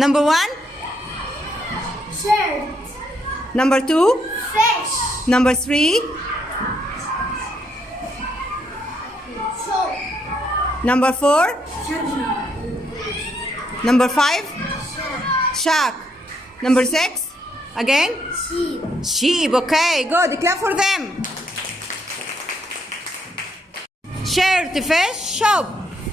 Number 1. Shirt. Number 2. Fish. Number 3. Soap. Number 4. Number 5. Shark. Number 6. Again. Sheep. Sheep. Okay, good. Clap for them. Shirt, fish, shop.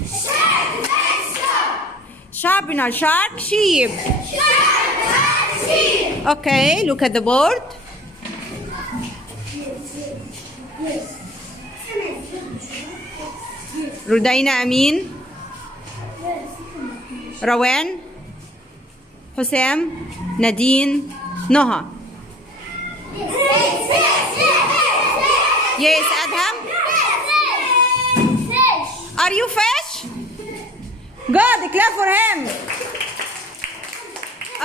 Shirt. Fish. Soap. Sharpener, shark, sheep. Shirt. Sheep. Okay, look at the board. رودينا أمين. روان. حسام. نادين. نهى. Yes, Adham. Fish. Are you fish? Good, clap for him.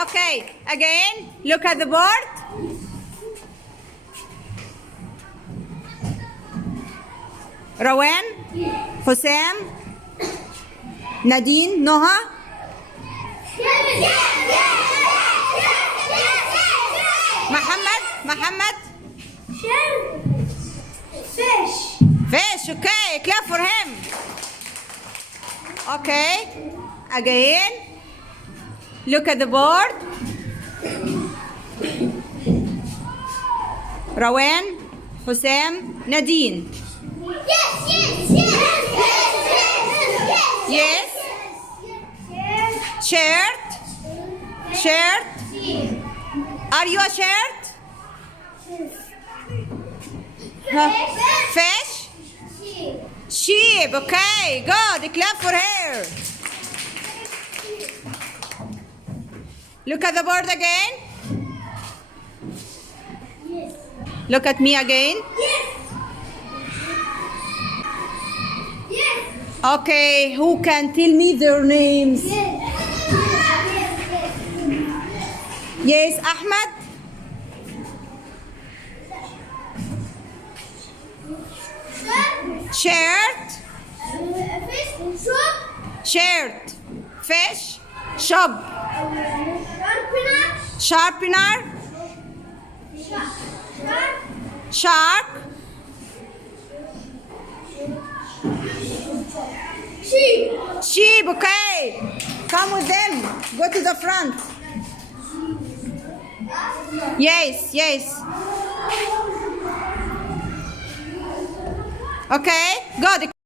Okay, again, look at the board. Rowan, Husam, Nadine, Noha. Muhammad. Fish. Fish, okay, clap for him. Okay, again, look at the board. Rowan, Husam, Nadine. Yes. Shirt. Are you a shirt? Fish. Sheep. Okay, good. Clap for her. Look at the board again. Look at me again. Okay, who can tell me their names? Yes, Ahmed. Shirt. Fish. Shop. Sharpener. Shark. Sheep, okay. Come with them. Go to the front. Yes. Okay, good.